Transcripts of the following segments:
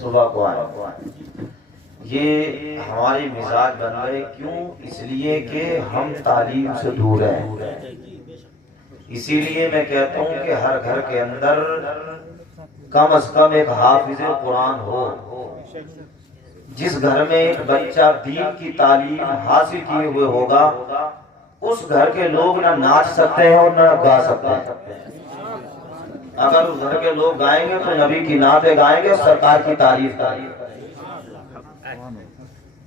صبح کو آئے. یہ ہمارے مزاج بن گئے. کیوں؟ اس لیے کہ ہم تعلیم سے دور ہیں. اسی لیے میں کہتا ہوں کہ ہر گھر کے اندر کم از کم ایک حافظ قرآن ہو. جس گھر میں ایک بچہ دین کی تعلیم حاصل کیے ہوئے ہوگا اس گھر کے لوگ نہ ناچ سکتے ہیں اور نہ گا سکتے ہیں. اگر اس گھر کے لوگ گائیں گے تو نبی کی نعتیں گائیں گے، سرکار کی تعریف کریں گے.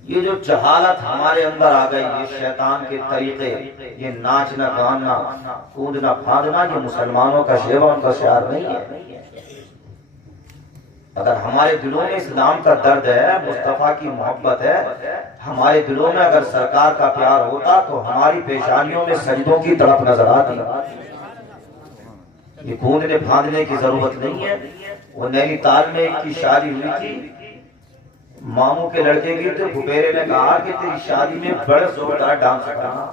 یہ جو جہالت ہمارے اندر آ گئی، یہ شیطان کے طریقے، یہ ناچنا گانا کودنا پھاندنا، یہ مسلمانوں کا شیوا، ان کا شعار نہیں ہے. اگر ہمارے دلوں میں اسلام کا درد ہے، مصطفیٰ کی محبت ہے، ہمارے دلوں میں اگر سرکار کا پیار ہوتا تو ہماری پیشانیوں میں سجدوں کی تڑپ نظر آتی. یہ کودنے پھاندنے کی ضرورت نہیں ہے. وہ نینی تال میں ایک کی شادی ہوئی تھی، ماموں کے لڑکے کی، تو پھپھیرے نے کہا کہ تیری شادی میں بڑے زوردار ڈانس کرنا.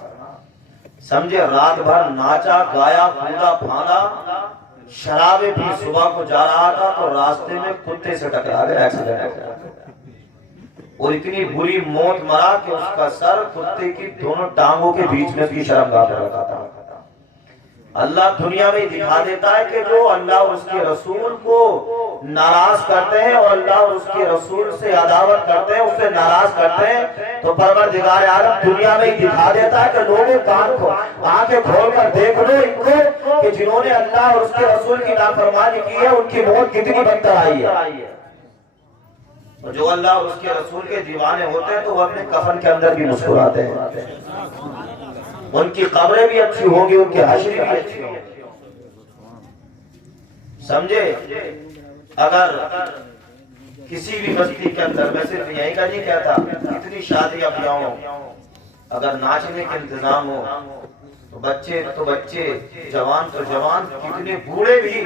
سمجھے، رات بھر ناچا گایا کودا پھاندا، شرابیں پی. صبح کو جا رہا تھا تو راستے میں کتے سے ٹکرا گیا، ایکسیڈنٹ ہو گیا اور اتنی بری موت مرا کہ اس کا سر کتے کی دونوں ٹانگوں کے بیچ میں اس کی شرمگاہ پر رکھا تھا. اللہ دنیا میں دکھا دیتا ہے کہ جو اللہ اور اس کے رسول کو ناراض کرتے ہیں اور اللہ اور اس کے رسول سے عداوت کرتے ہیں، اس سے ناراض کرتے ہیں، تو پروردگار عالم دنیا میں ہی دکھا دیتا ہے کہ لوگوں کان کو آنکھیں کھول کر دیکھ لو ان کو کہ جنہوں نے اللہ اور اس کے رسول کی نافرمانی کی ہے ان کی موت کتنی بدتر آئی ہے. اور جو اللہ اور اس کے رسول کے دیوانے ہوتے ہیں تو وہ اپنے کفن کے اندر بھی مسکراتے ہیں. ان کی قبریں بھی اچھی ہوں گی، ان کے حشر بھی اچھی ہوں گی. سمجھے، اگر کسی بھی بستی کے اندر، میں صرف یہی کا نہیں کہتا، اتنی شادیاں بیاہوں، اگر ناچنے کے انتظام ہو تو بچے تو بچے، جوان تو جوان، کتنے بوڑھے بھی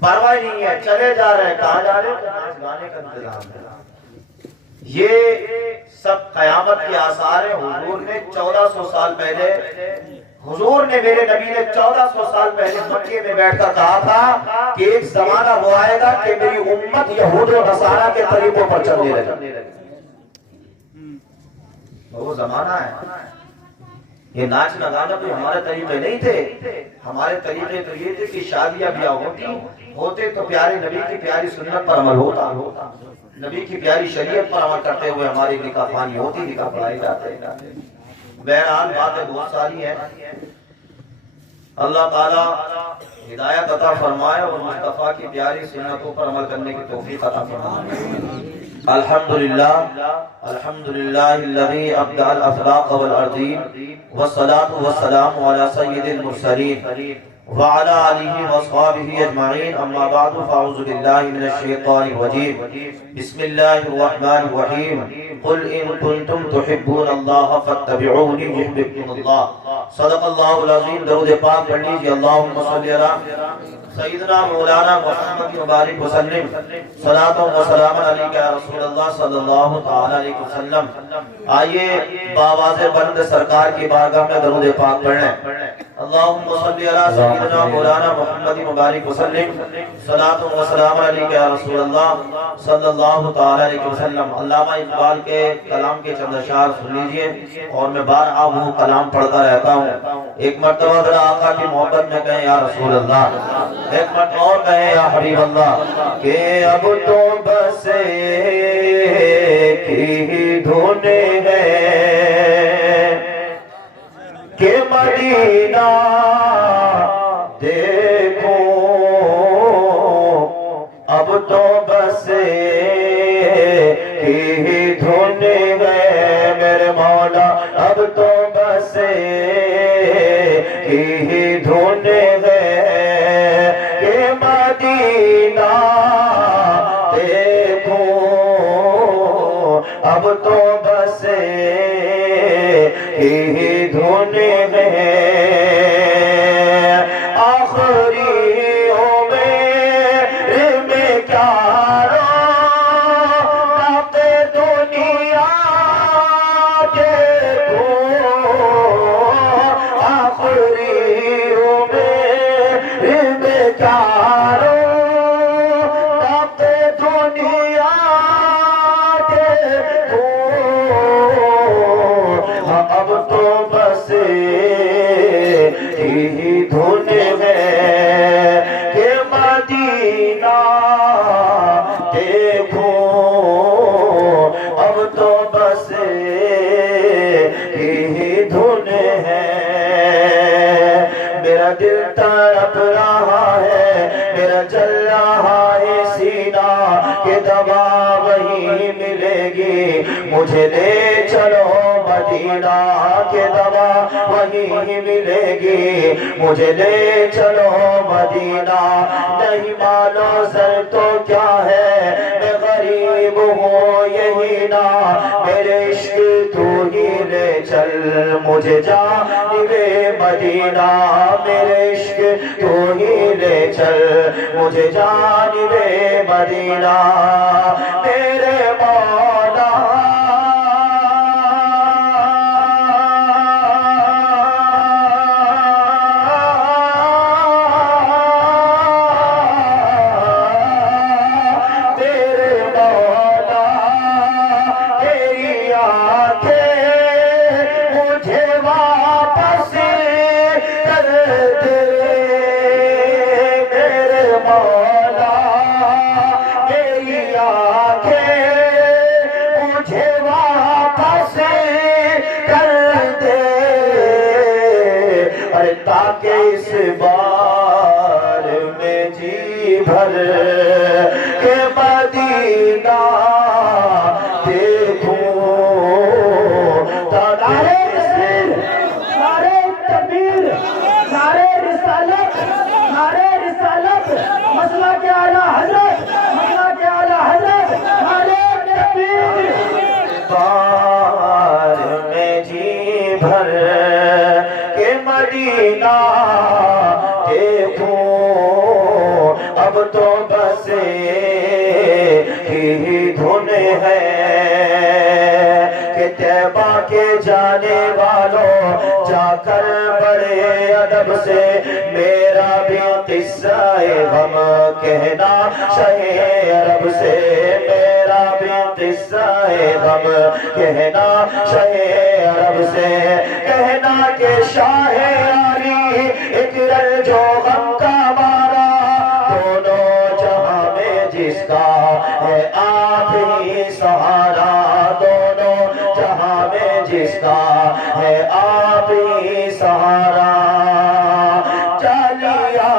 پرواہ نہیں ہے، چلے جا رہے ہیں. کہاں جا رہے ہیں؟ ناچ گانے کا انتظام ہے. یہ سب قیامت کے آثار ہیں. حضور نے 1400 سال پہلے، حضور نے، میرے نبی نے 1400 سال پہلے مکے میں بیٹھ کر کہا تھا کہ ایک زمانہ وہ آئے گا کہ میری امت یہود و نصارہ کے طریقوں پر چلنے لگے. وہ زمانہ ہے. یہ ناچنا گانا کوئی ہمارے طریقے نہیں تھے. ہمارے طریقے تو یہ تھے کہ شادیاں بیاہ ہوتے تو پیارے نبی کی پیاری سنت پر عمل ہوتا، نبی کی پیاری شریعت پر عمل کرتے ہوئے ہماری نکاح خوانی ہوتی، نکاح پڑھائی جاتے. بہرحال باتیں بہت ساری ہیں. اللہ تعالی ہدایت عطا فرمائے اور مصطفیٰ کی پیاری سنتوں پر عمل کرنے کی توفیق عطا فرمائے. الحمدللہ الحمدللہ الذی ابدع الافلاق والارضین والصلاة والسلام علی سید المرسلین وعلى آلہ واصحابہ اجمعین. اما بعد فاعوذ باللہ من الشیطان الرجیم. بسم اللہ الرحمن الرحیم. قل ان کنتم تحبون اللہ فاتبعونی یحببکم اللہ. صدق اللہ العظیم. درود پاک پڑھ لیجیے. اللہم صلی علی سیدنا مولانا محمد مبارک وسلم. صلاۃ و سلام علیک یا رسول اللہ صلی اللہ تعالی علیہ وسلم. آئیے باواز بلند سرکار کی بارگاہ میں درود پاک پڑھیں. اللہم صلی علی سیدنا مولانا محمد مبارک وسلم. صلاۃ و سلام علیک یا رسول اللہ صلی اللہ تعالی علیہ وسلم. علامہ اقبال کے کلام کے چند اشعار سن لیجئے اور میں بارہا وہ کلام پڑھتا رہتا ہوں. ایک مرتبہ ذرا آقا کی محبت میں کہیں یا رسول اللہ، ایک مرتبہ اور کہیں یا حبیب اللہ، کہ اب تو بس ایک ہی دھن ہے کہ مدینہ دیکھو. اب تو بس ایک ہی دھن ہے میرے مولا. اب تو بس ایک ہی دھن ہے کہ مدینہ دیکھو. اب تو بس ایک ہی دھن ہے. آخری ہو میرے میں کیا رو دنیا دیکھو. آخری ہو میرے میں کیا رو دنیا دیکھو اب تو بس یہی دھن ہے کہ مدینہ دیکھو اب تو بس یہی دھن ہے میرا دل تڑپ رہا ہے میرا جل رہا ہے سینہ کہ دوا وہی ملے گی مجھے لے چلو مدینہ کہ دوا وہی ملے گی مجھے لے چلو مدینہ نہیں مانو سر تو کیا ہے میں غریب ہوں یہی نا میرے عشق تو ہی لے چل مجھے جانب مدینہ میرے عشق تو ہی لے چل مجھے جانب مدینہ میرے مولا تاکہ اس بار میں جی بھر کے مدینہ دیکھوں نعرے تکبیر نعرے تکبیر نعرے رسالت نعرے رسالت مسئلہ کے اعلیٰ حضرت مسئلہ کے اعلیٰ حضرت نعرے تکبیر بار میں جی بھر مدینہ دیکھوں اب تو بس ہی دھن ہے کہ طیبہ کے جانے والوں جا کر بڑے ادب سے میرا بھی قصہ غم کہنا شہ عرب سے میرا بھی قصہ غم کہنا شہ عرب سے کہنا کہ شاہ علی اکرر جو غم کا مارا دونوں جہاں میں جس کا ہے آپ ہی سہارا دونوں جہاں میں جس کا ہے آپ ہی سہارا چلیا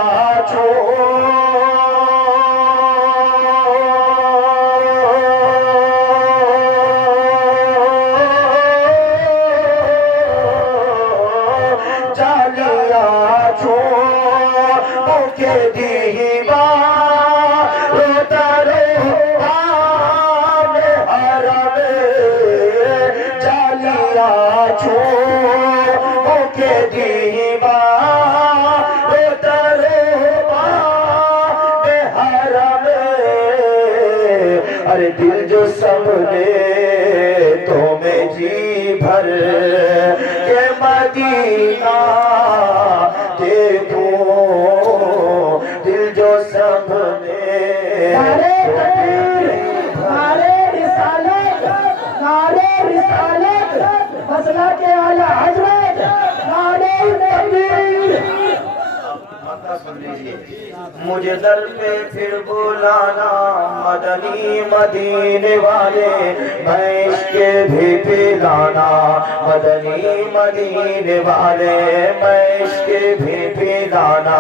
ارے دل جو سب نے تو میں جی بھر کے مدینہ دیکھوں دل جو سب نے نعرے تکبیر نعرے رسالت نعرے رسالت مسئلہ کے اعلیٰ حضرت نعرے تکبیر مجھے در پہ پھر بلانا مدنی مدینے والے میں عشق بھی پلانا مدنی مدینے والے میں عشق بھی پلانا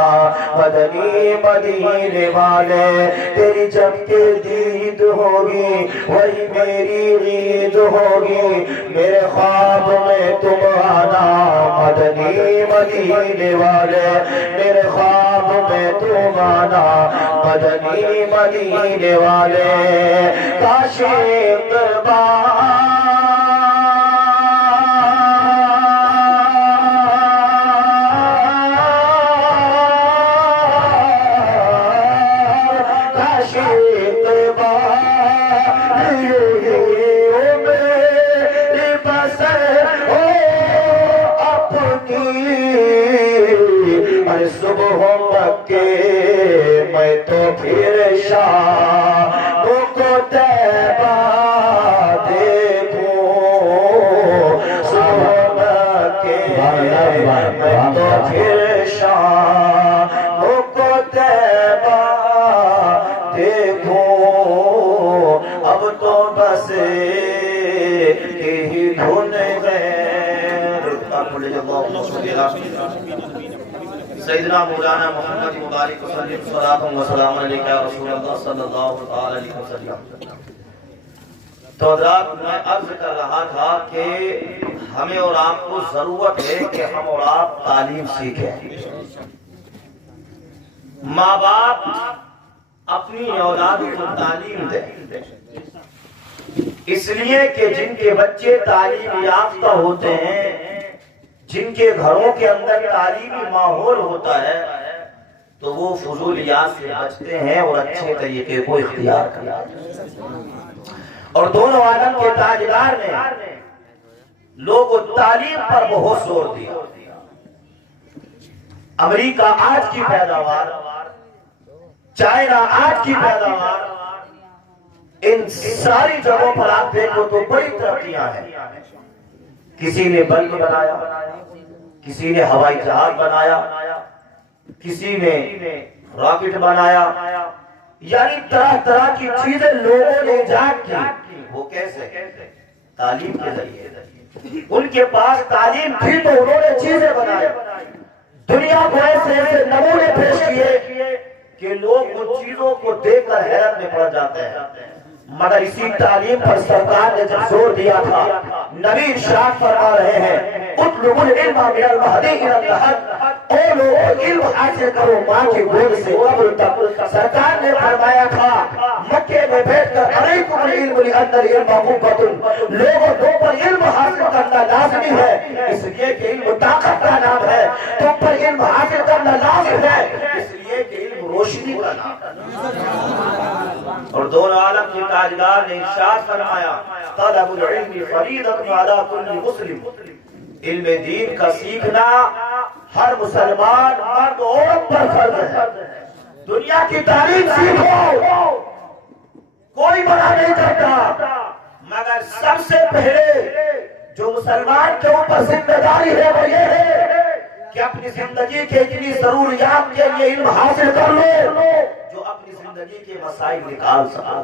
مدنی مدینے والے تیری جب کے دید ہوگی وہی میری عید ہوگی میرے خواب میں تم آنا مدنی مدینے والے میرے خواب میں تم آنا مدنی مدینے والے کاش اقبال کاش اقبال میری بسر ہو اپنی صبح مکے میں تو پھر شام کو ہوں اب تو بس یہی دھن غیر سیدنا مولانا محمد مبارک وسلم صلاۃ و سلام علیکہ یا رسول اللہ صلی اللہ علیہ وسلم۔ تو حضرات میں عرض کر رہا تھا کہ ہمیں اور آپ کو ضرورت ہے کہ ہم اور آپ تعلیم سیکھیں۔ ماں باپ اپنی اولاد کو تعلیم دیں، اس لیے کہ جن کے بچے تعلیم یافتہ ہوتے ہیں، جن کے گھروں کے اندر تعلیمی ماحول ہوتا ہے، تو وہ فضولیات سے بچتے ہیں اور اچھے طریقے کو اختیار کرتے ہیں۔ اور دونوں عالم کے تاجدار نے لوگوں تعلیم پر بہت زور دیا۔ امریکہ آج کی پیداوار، چائنا آج کی پیداوار، ان ساری جگہوں پر آپ دیکھو تو بڑی ترقیاں ہیں۔ کسی نے بلب بنایا، کسی نے ہوائی جہاز بنایا، کسی نے راکٹ بنایا، یعنی طرح طرح کی چیزیں لوگوں نے ایجاد کی۔ وہ کیسے؟ تعلیم کے ذریعے۔ ان کے پاس تعلیم تھی تو انہوں نے چیزیں بنائی، دنیا کو ایسے ایسے نمونے پیش کیے کہ لوگ ان چیزوں کو دیکھ کر حیرت میں پڑ جاتے ہیں۔ مگر اسی تعلیم پر سرکار نے جب زور دیا تھا، نبی ارشاد فرما رہے ہیں اطلب العلم من المہد الی اللحد، اے لوگوں علم حاصل کرو ماں کی گود سے قبر تک۔ سرکار نے فرمایا تھا مکے میں بیٹھ کر علیکم العلم لأن العلم قوۃ، لوگوں تم پر علم حاصل کرنا لازمی ہے، اس لیے کہ علم طاقت کا نام ہے۔ تم پر علم حاصل کرنا لازم ہے، اس لیے کہ علم روشنی کا نام ہے۔ اور دونوں عالم کے تاجدار نے ارشاد فرمایا طلب العلم فریضۃ علی کل مسلم، علم دین کا سیکھنا ہر مسلمان مرد و عورت پر فرض ہے۔ دنیا کی تعلیم سیکھو، کوئی منع نہیں کرتا، مگر سب سے پہلے جو مسلمان کے اوپر ذمہ داری ہے وہ یہ ہے کہ اپنی زندگی کے اتنی ضروریات کے لیے علم حاصل کر لو جو اپنی زندگی کے مسائل نکال سکو۔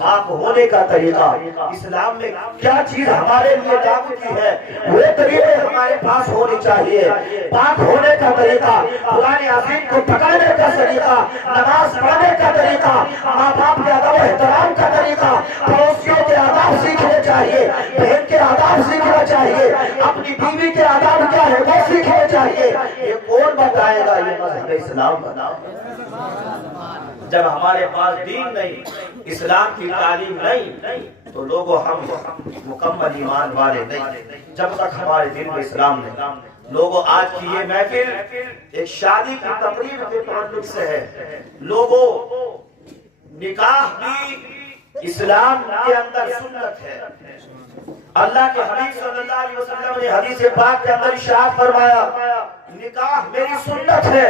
پاک ہونے کا طریقہ اسلام میں کیا چیز ہمارے لیے لاگو کی ہے وہ طریقے ہمارے پاس ہونی چاہیے۔ پاک ہونے کا طریقہ، قرآن عظیم کو پکڑنے کا طریقہ، نماز پڑھنے کا طریقہ، ماں باپ کے ادب و احترام کا طریقہ، پڑوسیوں کے آداب سیکھنے چاہیے، بہن کے آداب سیکھنا چاہیے، اپنی بیوی کے آداب کیا ہے وہ سیکھنے چاہیے۔ یہ کون بتائے گا؟ یہ مذہب اسلام بتائے۔ جب ہمارے پاس دین نہیں، اسلام کی تعلیم نہیں، تو لوگوں ہم مکمل ایمان والے نہیں جب تک ہمارے دل میں اسلام نہیں۔ لوگوں آج کی یہ محفل ایک شادی کی تقریب کے تعلق سے ہے۔ لوگوں نکاح بھی اسلام کے اندر سنت ہے۔ اللہ کے حبیب صلی اللہ علیہ وسلم نے حدیث پاک کے اندر ارشاد فرمایا نکاح میری سنت ہے۔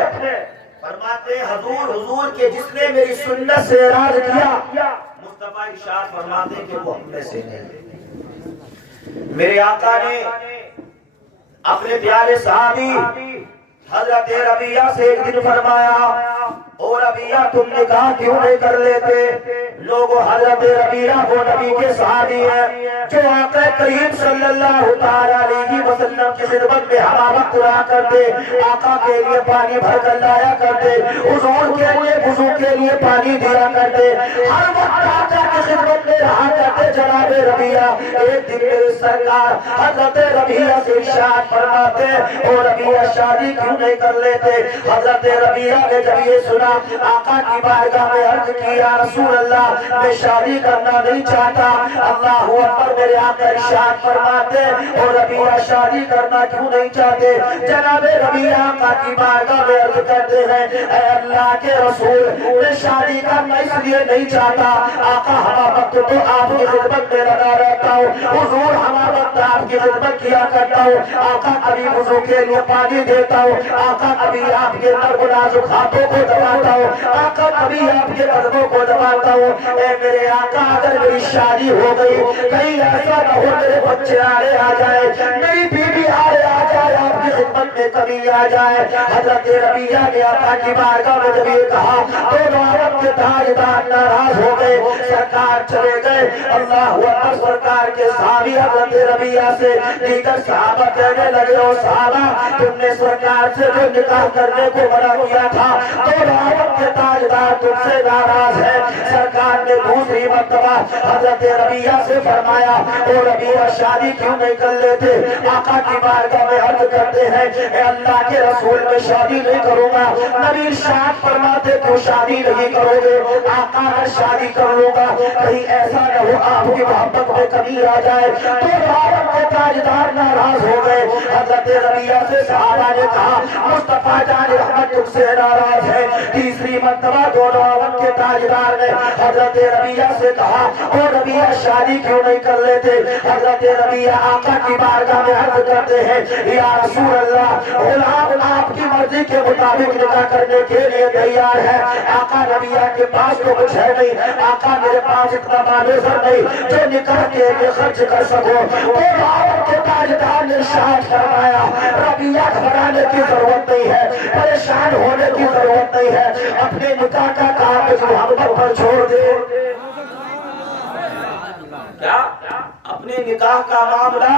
فرماتے حضور کے جس نے میری سنت سے اعراض کیا، مصطفیٰ ارشاد فرماتے کہ وہ ہم میں سے نہیں۔ میرے آقا نے اپنے پیارے صحابی حضرت ربیعہ سے ایک دن فرمایا او ربیعہ تم نکاح کیوں نہیں کر لیتے؟ لوگوں حضرت ربیعہ وہ نبی کے صحابی ہیں جو آقا کریم صلی اللہ علیہ وسلم کی خدمت میں ہر وقت رہا کرتے، آقا کے لیے پانی بھر کر لایا کرتے، حضور کے لیے وضو کے لیے پانی دیا کرتے، ہر وقت آقا کی خدمت میں رہا کرتے۔ جناب ربیعہ ایک دن میرے سرکار حضرت ربیعہ سے ارشاد فرماتے او ربیعہ شادی کیوں نہیں کر لیتے؟ حضرت ربیعہ نے جب یہ سنا آقا کی بارگاہ میں عرض کی یا رسول اللہ میں شادی کرنا نہیں چاہتا۔ اللہ اکبر، میرے آقا ارشاد فرماتے اور ربیعہ شادی کرنا کیوں نہیں چاہتے؟ جناب ربیعہ آقا کی بارگاہ میں عرض کرتے ہیں اے اللہ کے رسول میں شادی کرنا اس لیے نہیں چاہتا، آقا ہر وقت تو آپ کی خدمت میں لگا رہتا ہوں، حضور ہر وقت آپ کی خدمت کیا کرتا ہوں، آقا کبھی وضو کے لیے پانی دیتا ہوں، آقا کبھی آپ کے نرم نازک ہاتھوں کو دباتا ہوں، آقا کبھی آپ کے قدموں کو دباتا ہوں۔ اے میرے آقا اگر میری شادی ہو گئی کہیں ایسا نہ ہو میرے بچے آ جائے، میری بیوی آ جائے آپ کی خدمت نسبت میں کمی آ جائے۔ حضرت ربیہ نے آقا کی بارگاہ میں جب یہ کہا دونوں عرب کے تاجدار ناراض ہو گئے، سرکار چلے گئے۔ اللہ اکبر، سرکار کے صحابی حضرت ربیہ سے دیگر صحابہ کہنے لگے او صحابہ تم نے سرکار سے جو نکاح کرنے کو منع کیا تھا دونوں عرب کے تاجدار تم سے ناراض ہے۔ سرکار نے دوسری مرتبہ حضرت ربیہ سے فرمایا او ربیہ شادی کیوں نہیں کر لیتے؟ آقا کی بارگاہ میں عرض کرتے ہیں اے اللہ کے رسول میں شادی نہیں کروں گا۔ نبی ارشاد فرماتے کیوں شادی نہیں کرو گے؟ آقا میں شادی کر لوں گا، کہیں ایسا نہ ہو آپ کی محبت میں کمی آ جائے۔ تو عرب کے تاجدار ناراض ہو گئے۔ حضرت ربیہ سے صحابہ نے کہا مصطفیٰ جان رحمت تم سے ناراض ہے۔ تیسری مرتبہ دونوں عرب کے تاجدار نے حضرت ربیہ سے کہا او ربیہ شادی کیوں نہیں کر لیتے؟ حضرت ربیہ آقا کی بارگاہ میں عرض کرتے ہیں یا رسول اللہ غلام آپ کی مرضی کے مطابق نکاح کرنے کے لیے تیار ہے۔ آقا ربیہ کے پاس تو کچھ ہے نہیں، آقا میرے پاس اتنا مال و زر نہیں جو نکاح کے لیے خرچ کر سکو۔ تو عرب کے تاجدار نے ارشاد فرمایا ربیہ گھبرانے کی ضرورت نہیں ہے، پریشان ہونے کی ضرورت نہیں ہے، اپنے نکاح کا کام مجھ محمد پر چھوڑ دے۔ کیا اپنے نکاح کا معاملہ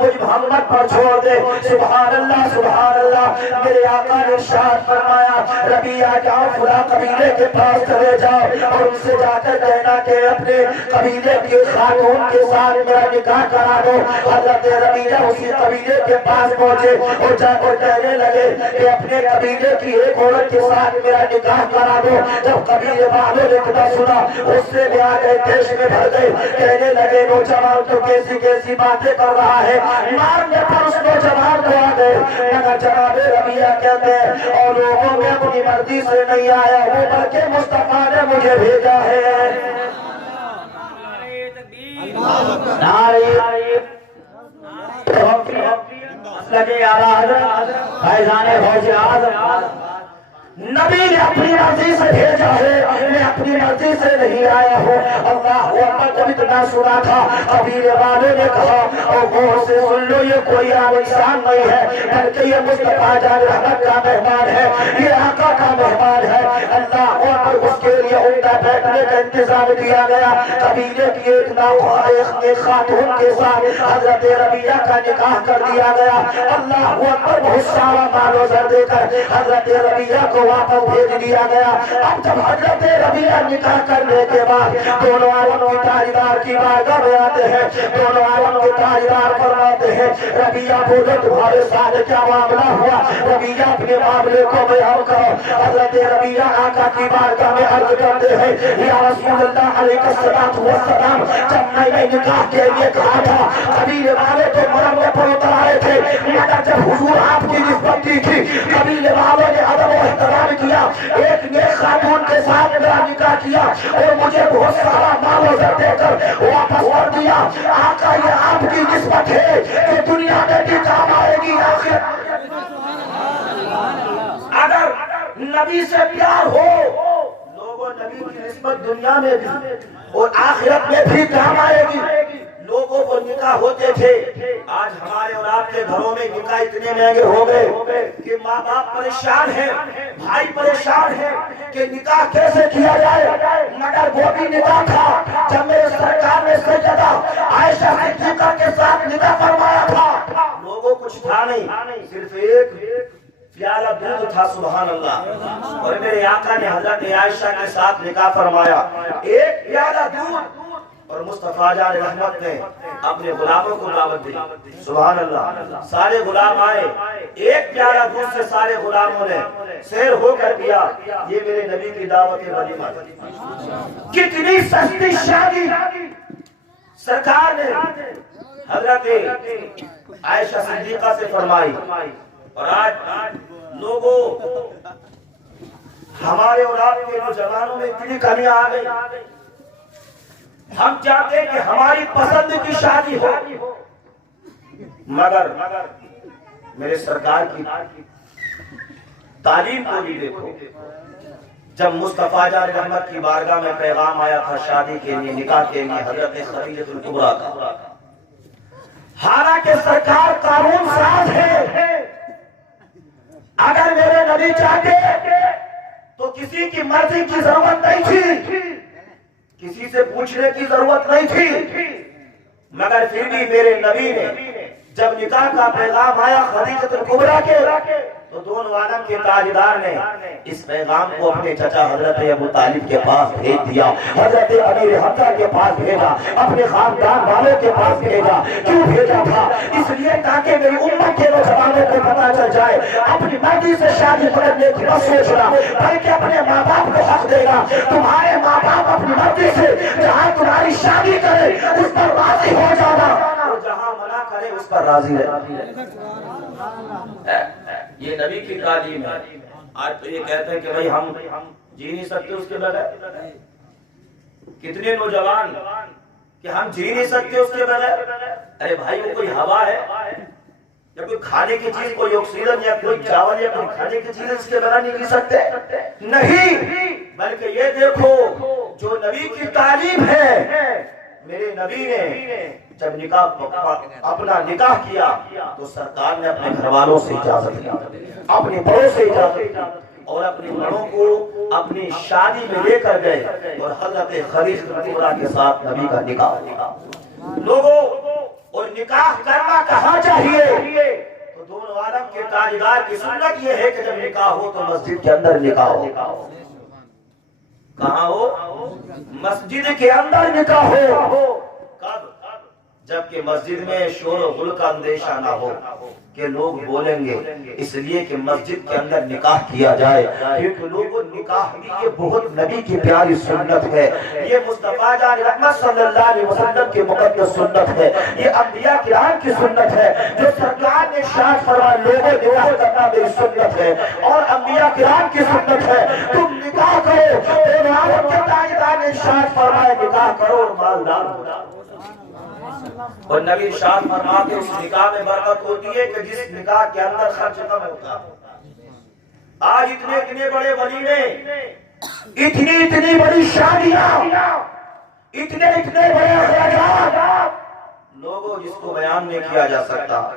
مجھ محمد پر چھوڑ دے۔ سبحان اللہ سبحان اللہ۔ میرے آقا نے ارشاد فرمایا ربیہ جاؤ فلاں قبیلے کے پاس چلے جاؤ اور ان سے جا کر کہنا کہ اپنے قبیلے کی خاتون کے ساتھ میرا نکاح کرا دو۔ حضرت ربیہ اسی قبیلے کے پاس پہنچے اور جا کر کہنے لگے کہ اپنے قبیلے کی ایک عورت کے ساتھ میرا نکاح کرا دو۔ جب قبیلے والوں نے اتنا سنا غصے میں آ گئے، دیش میں بھر گئے، کہنے لگے نوجوان تو کیسی کیسی باتیں کر رہا ہے، مارنے پر اس نوجوان کو آ گئے۔ مگر جناب ربیہ کہتے ہیں اور لوگوں میں اپنی مرضی سے نہیں آیا وہ بلکہ مصطفیٰ نے مجھے بھیجا ہے۔ نبی نے اپنی مرضی سے بھیجا ہے، میں اپنی مرضی سے نہیں آیا ہوں۔ اللہ اکبر۔ جب اتنا سنا تھا قبیلے والوں نے کہا اور غور سے سن لو یہ کوئی عام انسان نہیں ہے بلکہ یہ مصطفیٰ جان رحمت کا مہمان ہے، یہ آقا کا مہمان ہے۔ اللہ اکبر۔ اس کے لیے عمدہ بیٹھنے کا انتظام کیا گیا۔ قبیلے کی ایک خاتون کے ساتھ حضرت ربیہ کا نکاح کر دیا گیا۔ اللہ اکبر۔ بہت سارا مال و زر دے کر حضرت ربیہ کو واپس بھیج دیا گیا۔ اب جب حضرت ربیہ نکاح کرنے کے بعد دونوں عالم کی تاجدار کی بارگاہ میں آتے ہیں، دونوں عالم کے تاجدار فرماتے ہیں ربیہ بولو تمہارے ساتھ کیا معاملہ ہوا؟ ربیہ اپنے معاملے کو بیان کرو۔ حضرت ربیہ آقا کی بارگاہ میں عرض کرتے ہیں یا رسول اللہ علیہ السلام جب میں نے نکاح کے لیے کہا تھا قبیلے والے تو مرنے پر اتر آئے تھے، مگر جب حضور آپ کی نسبت کی تھی قبیلے والوں نے ادب و احترام کیا، ایک نیک خاتون کے ساتھ میرا نکاح کیا اور مجھے بہت سارا مال و زر دے کر واپس کر دیا۔ آقا یہ آپ کی نسبت ہے کہ دنیا میں بھی کام آئے گی آخرت۔ اگر نبی سے پیار ہو لوگوں نبی کی نسبت دنیا میں بھی اور آخرت میں بھی کام آئے گی۔ لوگوں کو نکاح ہوتے تھے، آج ہمارے اور آپ کے گھروں میں نکاح اتنے مہنگے ہو گئے کہ ماں باپ پریشان ہیں، بھائی پریشان ہیں کہ نکاح کیسے کیا جائے۔ مگر وہ بھی نکاح تھا جب میرے سرکار نے سیدہ عائشہ صدیقہ کے ساتھ نکاح فرمایا تھا۔ لوگوں کچھ تھا نہیں، صرف ایک پیالہ دودھ تھا۔ سبحان اللہ۔ اور میرے آقا نے حضرت عائشہ کے ساتھ نکاح فرمایا، ایک پیالہ دودھ، اور مصطفیٰ جان رحمت نے اپنے غلاموں کو دعوت دی۔ سبحان اللہ۔ سارے غلام آئے، ایک پیالہ دودھ سے سارے غلاموں نے سیر ہو کر دیا۔ یہ میرے نبی کی دعوت ولیمہ تھی۔ کتنی سستی شادی سرکار نے حضرت عائشہ صدیقہ سے فرمائی، اور آج لوگوں ہمارے اور آپ کے نوجوانوں میں اتنی کمیاں آ گئی، ہم چاہتے ہیں کہ ہماری پسند کی شادی ہو، مگر میرے سرکار کی تعلیم کو بھی دیکھو۔ جب مصطفیٰ جان رحمت کی بارگاہ میں پیغام آیا تھا شادی کے لیے، نکاح کے لیے حضرت خدیجہ الکبریٰ کا، حالانکہ سرکار قانون ساز ہے اگر میرے نبی چاہتے تو کسی کی مرضی کی ضرورت نہیں تھی، کسی سے پوچھنے کی ضرورت نہیں تھی، مگر پھر بھی میرے نبی نے جب نکاح کا پیغام آیا خدیجہ الکبریٰ کے، تو دونوں عالم کے تاجدار نے اس پیغام کو اپنے چچا حضرت ابو طالب کے پاس بھیج دیا، حضرت امیر حمزہ کے پاس بھیجا، اپنے خاندان والوں کے پاس بھیجا۔ کیوں بھیجا تھا؟ اس لیے تاکہ میری امت کے نوجوانوں کو پتہ چل جائے اپنی مرضی سے شادی کرنے کی مت سوچنا، بلکہ اپنے ماں باپ کو حق دے گا۔ تمہارے ماں باپ اپنی مرضی سے جہاں تمہاری شادی کرے اس پر راضی ہو جانا، اور جہاں منع کرے اس پر راضی رہے۔ یہ نبی کی تعلیم ہے۔ آج تو یہ کہتے ہیں کہ بھائی ہم جی نہیں سکتے اس کے بغیر، کتنے نوجوان کہ ہم جی نہیں سکتے اس کے بغیر۔ ارے بھائی وہ کوئی ہوا ہے یا کوئی کھانے کی چیز، کوئی آکسیجن یا کوئی چاول یا کوئی کھانے کی چیز اس کے بغیر نہیں جی سکتے؟ نہیں، بلکہ یہ دیکھو جو نبی کی تعلیم ہے، میرے نبی نے جب اپنا نکاح کیا تو سرکار نے اپنے گھر والوں سے اجازت لی، اپنے بڑوں سے اجازت لی، اور اپنے بڑوں کو اپنی شادی میں لے کر گئے اور حضرت خدیجہ الکبریٰ کے ساتھ نبی کا نکاح ہوا۔ لوگوں، اور نکاح کرنا کہاں چاہیے؟ تو دونوں عالم کے تاجدار کی سنت یہ ہے کہ جب نکاح ہو تو مسجد کے اندر نکاح ہو۔ کہاں ہو؟ مسجد کے اندر نکاح ہو۔ کب؟ جبکہ مسجد میں شور و غل کا اندیشہ نہ ہو کہ لوگ بولیں گے، اس لیے کہ مسجد کے اندر نکاح کیا جائے، کیونکہ لوگوں نکاح بھی یہ بہت نبی کی پیاری سنت ہے، یہ مصطفیٰ جان رحمت صلی اللہ علیہ وسلم کی مقدس سنت ہے، یہ انبیاء کرام کی سنت ہے، جو سرکار نے ارشاد فرمایا لوگوں نکاح کرنا میری سنت ہے اور انبیاء کرام کی سنت ہے، تم نکاح کرو۔ دونوں عالم کے تاجدار نے ارشاد فرمایا نکاح کرو اور مالدار ہو جاؤ۔ اور نبی ارشاد فرماتے اس نکاح میں برکت ہوتی ہے کہ جس نکاح کے اندر خرچ کم ہوتا۔ آج اتنے بڑے ولیمے، اتنی بڑی شادیاں، اتنے بڑے اخراجات، لوگوں جس کو بیان نہیں کیا جا سکتا،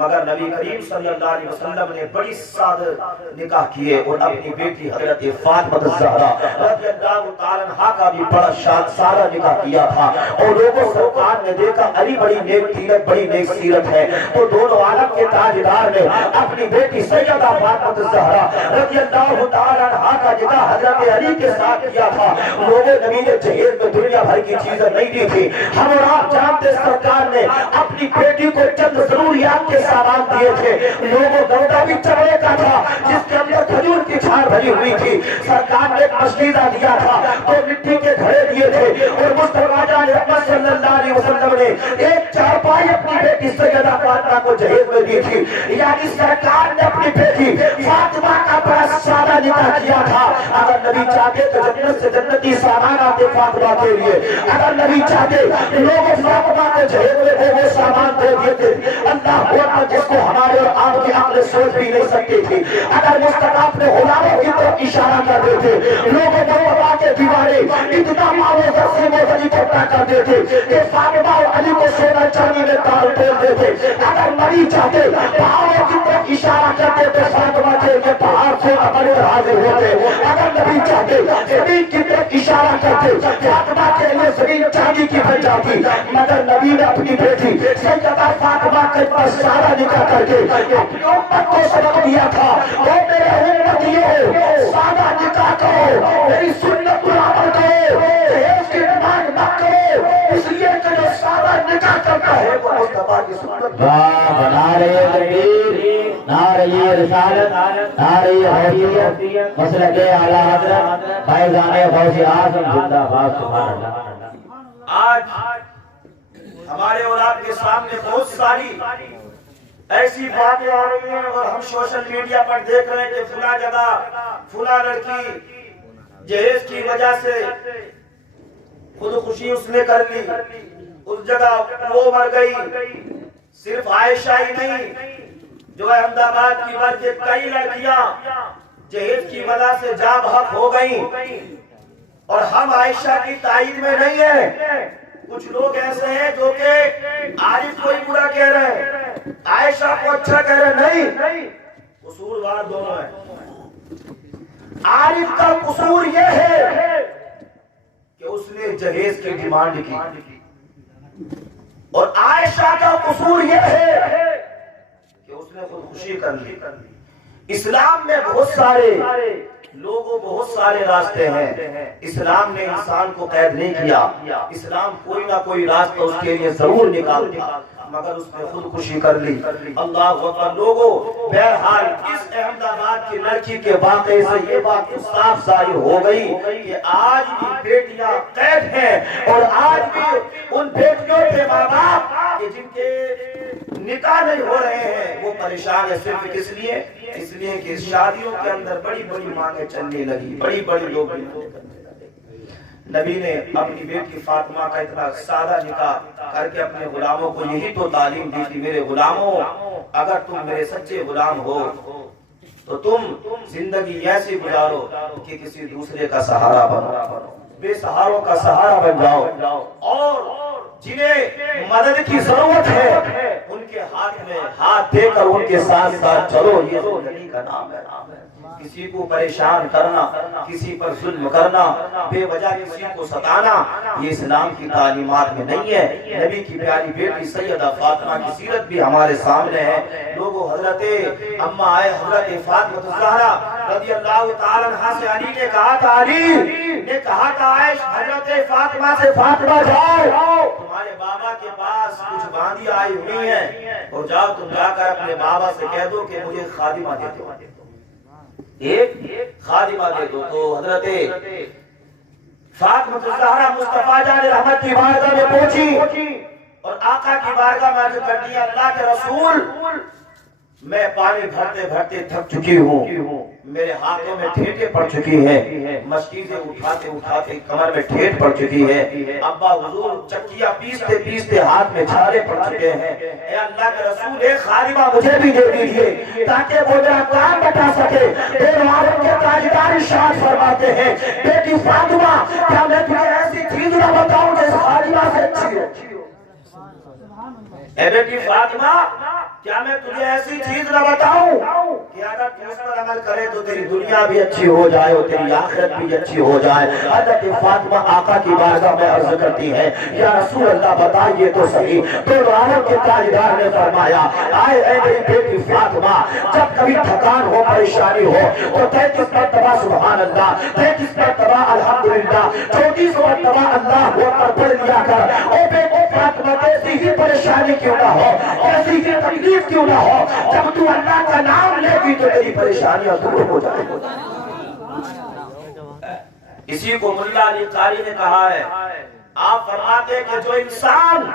مگر نبی کریم صلی اللہ علیہ وسلم نے بڑی سادہ نکاح کیے اور اپنی بیٹی حضرت فاطمہ الزہرا رضی اللہ تعالی عنہا کا بھی بڑا سادہ نکاح کیا تھا، اور لوگوں سرکار نے دیکھا علی بڑی نیک سیرت ہے، تو دونوں عالم کے تاجدار نے اپنی بیٹی سیدہ فاطمہ الزہرا رضی اللہ تعالی عنہا کا نکاح حضرت علی کے ساتھ کیا تھا۔ لوگوں نبی نے جہیز میں دنیا بھر کی چیزیں نہیں دی تھی، ہم اور آپ جانتے سرکار نے اپنی بیٹی کو چند ضروریات کے سامان دیے تھے۔ لوگوں گودا بھی چمڑے کا تھا جس کے اندر کھجور کی چھال بھری ہوئی تھی، سرکار نے ایک مشکیزہ دیا تھا، دو مٹی کے گھڑے دیے تھے، اور مصطفیٰ جان رحمت صلی اللہ علیہ وسلم نے ایک چارپائی اپنی بیٹی سیدہ فاطمہ کو جہیز میں دی تھی۔ یعنی سرکار نے اپنی بیٹی فاطمہ کا بڑا سادہ نکاح کیا تھا۔ اگر نبی چاہتے تو جنت سے جنتی سامان آتے فاطمہ کے لیے، اگر نبی چاہتے لوگ فاطمہ کو جہیز میں وہ سامان دے دیتے، اللہ اکبر، جس کو ہمارے اور آپ کی عقل سوچ بھی نہیں سکتی تھی۔ اگر مصطفیٰ اپنے غلاموں کی طرف اشارہ کر دیتے، لوگوں مصطفیٰ کے دیوانے اتنا مالو تقسیم و غنی کرتا کر دیتے کہ فاطمہ اور علی کو سونا چاندی میں تال توڑ دیتے۔ اگر نبی چاہتے پہاڑوں کی طرف اشارہ کرتے تو فاطمہ کے لیے پہاڑ سونا بن کر حاضر ہوتے۔ اگر نبی چاہتے زمین کی طرف اشارہ کرتے فاطمہ کے لیے زمین چاندی کی بن جاتی، مگر نبی نے اپنی بیٹی سیدہ فاطمہ کے پاس سارا نکاح کر کے اپنی امت کو سبق دیا تھا، وہ میرے امتیوں سادہ نکاح کرو، میری سنت پر عمل کرو، جہیز کی ڈیمانڈ مت کرو، اس لیے کہ جو سادہ نکاح کرتا ہے وہ مصطفیٰ کی سنت۔ نعرہ تکبیر، نعرہ رسالت، نعرہ حیدریت، مسلک اعلی حضرت فیضان غوث اعظم زندہ باد، سبحان اللہ۔ آج ہمارے اور آپ کے سامنے بہت ساری ایسی باتیں آ رہی ہیں اور ہم سوشل میڈیا پر دیکھ رہے ہیں کہ فلاں جگہ فلاں لڑکی جہیز کی وجہ سے خودکشی اس نے کر لی، اس جگہ وہ مر گئی۔ صرف عائشہ ہی نہیں، جو احمد آباد کی بلکہ کئی لڑکیاں جہیز کی وجہ سے جاں بحق ہو گئیں، اور ہم عائشہ کی تائید میں نہیں ہیں۔ کچھ لوگ ایسے ہیں جو کہ عارف کو ہی برا کہہ رہے ہیں، عائشہ کو اچھا کہہ رہے ہیں، نہیں، قصوروار دونوں ہیں. عارف کا قصور یہ ہے کہ اس نے جہیز کی ڈیمانڈ کی, اور عائشہ کا قصور یہ ہے کہ اس نے خودکشی کر لی. اسلام میں بہت سارے لوگوں بہت سارے راستے ہیں. اسلام نے انسان کو قید نہیں کیا. اسلام کوئی نہ کوئی راستہ اس کے لیے ضرور نکالتا, مگر اس نے خودکشی کر لی. اللہ اکبر. لوگوں بہرحال اس احمد آباد کی لڑکی کے واقعے سے یہ بات صاف ظاہر ہو گئی کہ آج بھی بیٹیاں قید ہیں, اور آج بھی ان بیٹیوں کے ماں باپ کہ جن کے نکاح نہیں ہو رہے ہیں وہ پریشان ہے. صرف کس لیے؟ اس لیے کہ شادیوں کے اندر بڑی بڑی مانگیں چلنے لگی, بڑی بڑی لوگ کرنے لگے. نبی نے اپنی بیٹی فاطمہ کا اتنا سادہ نکاح کر کے اپنے غلاموں کو یہی تو تعلیم دی تھی, میرے غلاموں اگر تم میرے سچے غلام ہو تو تم زندگی ایسی گزارو کہ کسی دوسرے کا سہارا بنو, بے سہاروں کا سہارا بن جاؤ, اور جنہیں مدد کی ضرورت ہے ان کے ہاتھ میں ہاتھ دے کر ان کے ساتھ ساتھ چلو. یہ زندگی کا نام ہے. کسی کو پریشان کرنا, کسی پر ظلم کرنا, بے وجہ کسی کو ستانا, یہ اسلام کی تعلیمات میں نہیں ہے. نبی کی پیاری بیٹی سیدہ فاطمہ کی سیرت بھی ہمارے سامنے ہے. لوگوں حضرت اما آئے حضرت فاطمہ الزہرا رضی اللہ تعالی عنہا سے علی نے کہا تھا, علی نے کہا تھا عائشہ حضرت فاطمہ سے, فاطمہ جاؤ تمہارے بابا کے پاس کچھ باندھی آئی ہوئی ہیں, اور جاؤ تم جا کر اپنے بابا سے کہہ دو کہ مجھے خادمہ دے دو, ایک خادمہ دے دو. تو حضرت فاطمہ الزہرا مصطفیٰ جان رحمت کی بارگاہ میں پہنچی اور آقا کی بارگاہ میں عرض کر دیا, اللہ کے رسول میں پانی بھرتے بھرتے تھک چکی ہوں, میرے ہاتھوں میں ٹھیٹیں پڑ چکی ہیں, مشکیزیں اٹھاتے اٹھاتے کمر میں ٹھیٹ پڑ چکی ہے, ابا حضور چکیاں پیستے پیستے ہاتھ میں چھالے پڑ چکے ہیں. اے اللہ کے رسول ایک خادمہ مجھے بھی دے دیجئے تاکہ وہ میرا کام بتا سکے. پھر عالم کے تاجدار ارشاد فرماتے ہیں, بیٹی فاطمہ کیا میں تمہیں ایسی چیز نہ بتاؤں جو اس خادمہ سے اچھی ہو؟ اے بیٹی فاطمہ کیا میں تجھے ایسی چیز نہ بتاؤں کہ اگر تو اس پر عمل کرے تو تیری دنیا بھی اچھی ہو جائے اور تیری آخرت بھی اچھی ہو جائے. حضرت فاطمہ آقا کی بارگاہ میں عرض کرتی ہے, یا رسول اللہ بتائیے تو صحیح. تو عالم کے تاجدار نے فرمایا, آئے اے میری بیٹی فاطمہ, جب کبھی تھکان ہو پریشانی ہو تو 33 مرتبہ سبحان اللہ, 33 مرتبہ الحمدللہ, 34 مرتبہ اللہ اکبر پڑھ لیا کر. او بیٹی فاطمہ کیسی ہی پریشانی کیوں نہ ہو, کیسی ہی تکلیف کیوں نہ ہو, جب تو اللہ کا نام لے گی تو تیری پریشانیاں دور ہو جائیں گی. اسی کو ملا علی قاری نے کہا ہے, آپ فرماتے ہیں کہ جو انسان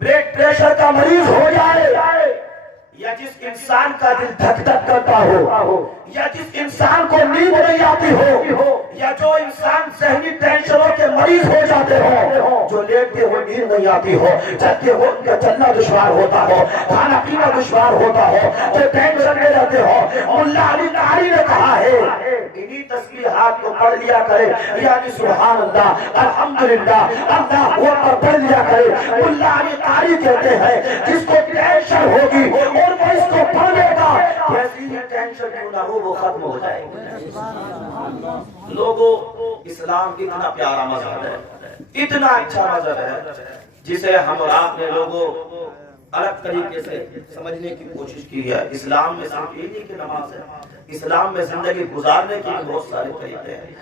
بلڈ پریشر کا مریض ہو جائے, یا جس انسان کا دل دھک دھک کرتا ہو, یا جس انسان کو نیند نہیں آتی ہو, یا جو انسان ذہنی ٹینشنوں کے مریض ہو جاتے ہو, جو لیٹتے ہوئے نیند نہیں آتی ہو, جگتے ہوئے ان کا چلنا دشوار ہوتا ہو, کھانا پینا دشوار ہوتا ہو, جو ٹینشن میں رہتے ہو, ملا علی قاری نے کہا ہے انہی تسبیحات کو پڑھ لیا کرے, یعنی سبحان اللہ الحمدللہ اللہ اکبر پڑھ لیا کرے. ملا علی قاری کہتے ہیں جس کو ٹینشن ہوگی اور وہ اس کو پڑھے گا, کیسی ہی ٹینشن کیوں نہ ہو وہ ختم ہو جائے گا. لوگوں اسلام اتنا پیارا مذہب ہے, اتنا اچھا مذہب ہے, جسے ہم اور آپ نے لوگوں الگ طریقے سے سمجھنے کی کوشش کی ہے. اسلام میں صرف یہ نہیں کہ نماز ہے, اسلام میں زندگی گزارنے کے بہت سارے طریقے ہیں.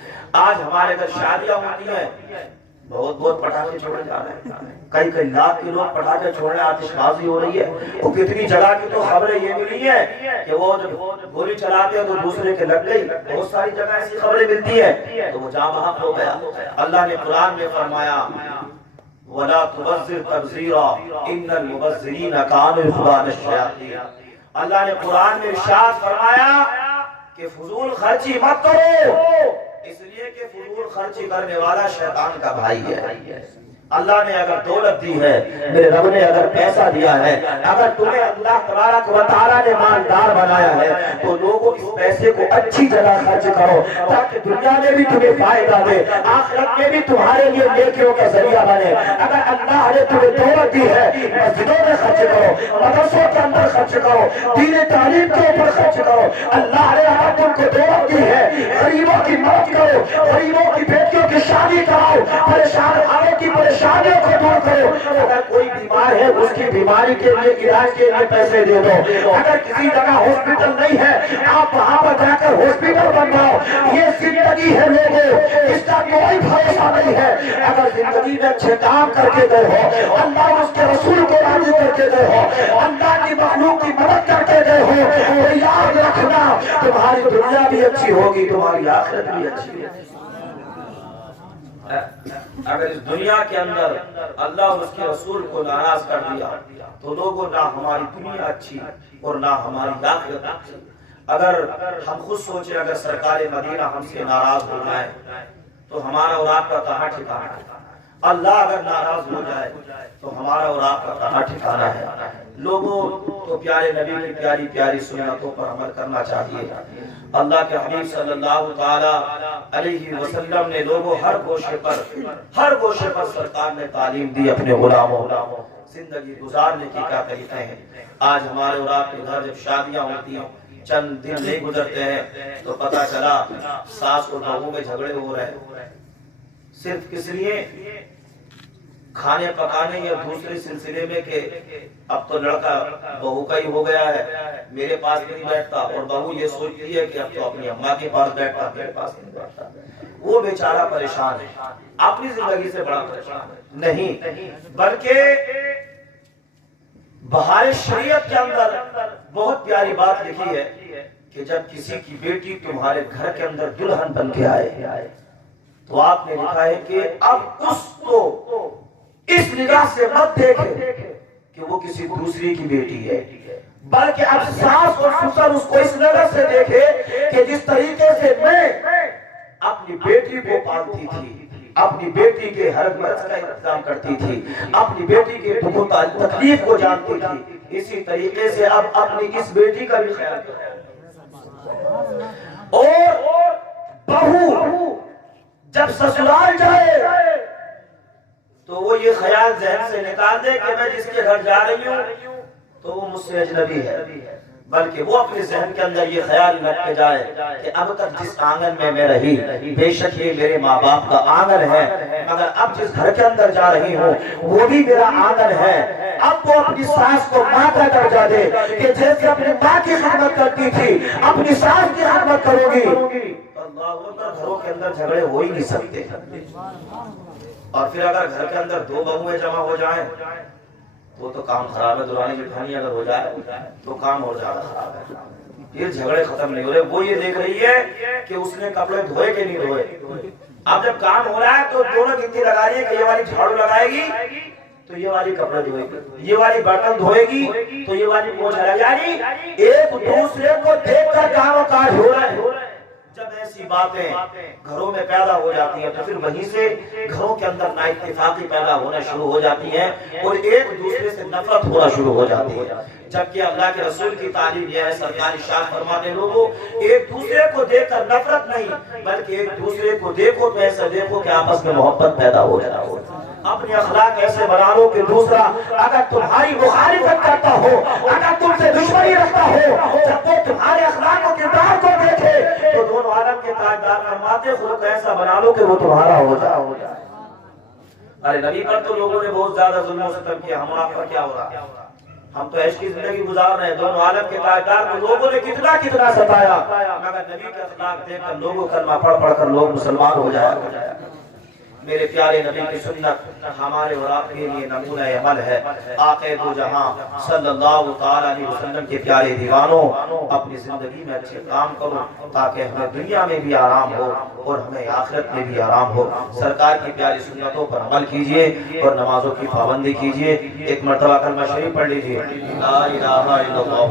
آج ہمارے گھر شادیاں ہوتی ہیں, بہت بہت پٹاخے چھوڑے جا رہے ہیں, کئی کئی لاکھ کے لوگ پٹاخے چھوڑ رہے ہیں, آتش بازی ہو رہی ہے. وہ کتنی جگہ کی تو خبریں یہ ملی ہیں کہ وہ جب گولی چلاتے ہیں تو دوسرے کے لگ گئی, بہت ساری جگہ ایسی خبریں ملتی ہیں, تو وہ جام حق ہو گیا. اللہ نے قرآن میں فرمایا وَلَا تُبَذِّرْ تَبْذِيرًا إِنَّ الْمُبَذِّرِينَ كَانُوا إِخْوَانَ الشَّيَاطِينِ. اللہ نے قرآن میں ارشاد فرمایا کہ فضول خرچی مت کرو, اس لیے کہ فضول خرچی کرنے والا شیطان کا بھائی ہے. اللہ نے اگر دولت دی ہے، میرے رب نے اگر پیسہ دیا ہے، اگر تمہیں اللہ تبارک و تعالیٰ نے مالدار بنایا ہے تو لوگوں اس پیسے کو اچھی جگہ خرچ کرو تاکہ دنیا میں بھی تمہیں فائدہ دے، آخرت میں بھی تمہارے لیے نیکیوں کا ذریعہ بنے۔ اگر اللہ نے تمہیں دولت دی ہے، مسجدوں میں خرچ کرو، مدرسوں کے اندر خرچ کرو، دین تعلیم کے اوپر خرچ کرو۔ اللہ نے اگر تم کو دولت دی ہے، غریبوں کی مدد کرو، غریبوں کی بیٹیوں کی شادی کراؤ، پریشان حالوں کی پریشانیوں کو دور کرو۔ اگر کوئی بیمار ہے اس کی بیماری کے لیے علاج کے لیے پیسے دے دو۔ اگر کسی جگہ ہاسپٹل نہیں ہے آپ وہاں پر جا کر ہاسپٹل بنواؤ۔ یہ زندگی ہے لوگوں، اس کا کوئی بھروسہ نہیں ہے۔ اگر زندگی میں اچھے کام کر کے گئے ہو، اللہ اس کے رسول کو راضی کر کے گئے ہو، اللہ کی مخلوق کی مدد کر کے گئے ہو، تو یاد رکھنا تمہاری دنیا بھی اچھی ہوگی، تمہاری آخرت بھی اچھی ہوگی۔ اگر اس دنیا کے اندر اللہ اور اس کے رسول کو ناراض کر دیا تو لوگوں نہ ہماری دنیا اچھی اور نہ ہماری آخرت اچھی۔ اگر ہم خود سوچیں اگر سرکار مدینہ ہم سے ناراض ہو جائے تو ہمارا اور آپ کا کہاں ٹھکانا ہے؟ اللہ اگر ناراض ہو جائے تو ہمارا اور آپ کا کہاں ٹھکانا ہے؟ لوگوں تو پیارے نبی کی پیاری پیاری سنتوں پر عمل کرنا چاہیے۔ اللہ کے حبیب صلی اللہ تعالی علیہ وسلم نے لوگوں ہر گوشے پر سرکار نے تعلیم دی اپنے غلاموں زندگی گزارنے کی کیا طریقے ہیں۔ آج ہمارے اور آپ کے گھر جب شادیاں ہوتی ہیں چند دن نہیں گزرتے ہیں تو پتہ چلا ساس اور بہو میں جھگڑے ہو رہے ہیں، صرف کس لیے؟ کھانے پکانے یا دوسرے سلسلے میں کہ اب تو لڑکا بہو کا ہی ہو گیا ہے، میرے پاس نہیں بیٹھتا، اور بہو یہ سوچتی ہے کہ اب تو اپنی اماں کے پاس بیٹھتا، میرے پاس نہیں بیٹھتا۔ وہ بیچارہ پریشان ہے، اپنی زندگی سے بڑا پریشان ہے نہیں، بلکہ بہار شریعت کے اندر بہت پیاری بات لکھی ہے کہ جب کسی کی بیٹی تمہارے گھر کے اندر دلہن بن کے آئے تو آپ نے لکھا ہے کہ اب اس کو اس نگاہ سے مت دیکھے کہ وہ کسی دوسری کی بیٹی ہے، بلکہ اب ساس اور سسر اس کو اس نظر سے دیکھے کہ جس طریقے سے میں اپنی بیٹی کو پالتی تھی، اپنی بیٹی کے ہر مرض کا انتظام کرتی تھی، اپنی بیٹی کے دکھ و تکلیف کو جانتی تھی، اسی طریقے سے اب اپنی اس بیٹی کا بھی خیال کرو۔ اور بہو جب سسرال جائے تو وہ یہ خیال ذہن سے نکال دے کہ میں جس کے گھر جا رہی ہوں تو وہ مجھ سے اجنبی ہے، بلکہ وہ اپنے ذہن کے اندر یہ خیال رکھ کے جائے کہ اب تک جس آنگن میں میں رہی بے شک یہ میرے ماں باپ کا آنگن ہے، مگر اب جس گھر کے اندر جا رہی ہوں وہ بھی میرا آنگن ہے۔ اب وہ اپنی ساس کو ماں کا درجہ دے کہ جیسے اپنی ماں کی خدمت کرتی تھی اپنی ساس کی خدمت کرو گی۔ اللہ اکبر، گھروں کے اندر جھگڑے ہو ہی نہیں سکتے۔ اور پھر اگر گھر کے اندر دو بہویں جمع ہو جائیں وہ تو کام خراب ہے، دورانی جٹھانی اگر ہو جائے تو کام اور زیادہ خراب ہے۔ یہ جھگڑے ختم نہیں ہو رہے، وہ یہ دیکھ رہی ہے کہ اس نے کپڑے دھوئے کہ نہیں دھوئے۔ اب جب کام ہو رہا ہے تو دونوں گنتی لگا رہی ہے کہ یہ والی جھاڑو لگائے گی تو یہ والی کپڑے دھوئے گی، یہ والی برتن دھوئے گی تو یہ والی پوچھا لگا، یعنی ایک دوسرے کو دیکھ کر کام و کاج ہو رہا ہے۔ جب ایسی باتیں گھروں میں پیدا ہو جاتی ہیں تو پھر وہیں سے گھروں کے اندر نا اتفاقی پیدا ہونا شروع ہو جاتی ہے اور ایک دوسرے سے نفرت ہونا شروع ہو جاتی ہے، جبکہ اللہ کے رسول کی تعلیم یہ ہے، سرکار ارشاد فرماتے ہیں لوگوں ایک دوسرے کو دیکھ کر نفرت نہیں بلکہ ایک دوسرے کو دیکھو تو ایسا دیکھو کہ آپس میں محبت پیدا ہو جائے۔ اپنے اخلاق ایسے بنا لو کہ دوسرا اگر تمہاری مخالفت کرتا ہو، اگر تم سے دشمنی رکھتا ہو، جب وہ تمہارے اخلاق و کردار کو دیکھے تو دونوں عالم کے تاجدار فرماتے خلق ایسا بنا لو کہ وہ تمہارا ہو جائے۔ ارے نبی پر تو لوگوں نے بہت زیادہ ظلم و ستم کیا، ہم آپ پر کیا ہو رہا؟ ہم تو عیش کی زندگی گزار رہے ہیں، دونوں عالم کے تاجدار کو لوگوں نے کتنا ستایا، مگر نبی کے اخلاق دیکھ کر لوگوں کلمہ پڑھ کر لوگ مسلمان ہو جایا۔ میرے پیارے نبی کی سنت ہمارے اور آپ کے لیے نمونہ عمل ہے۔ آقا دو جہاں صلی اللہ تعالی علیہ وسلم کے پیارے دیوانوں اپنی زندگی میں اچھے کام کرو تاکہ ہمیں دنیا میں بھی آرام ہو اور ہمیں آخرت میں بھی آرام ہو۔ سرکار کی پیاری سنتوں پر عمل کیجئے اور نمازوں کی پابندی کیجئے۔ ایک مرتبہ کلمہ شریف پڑھ لیجئے، لا الہ الا اللہ۔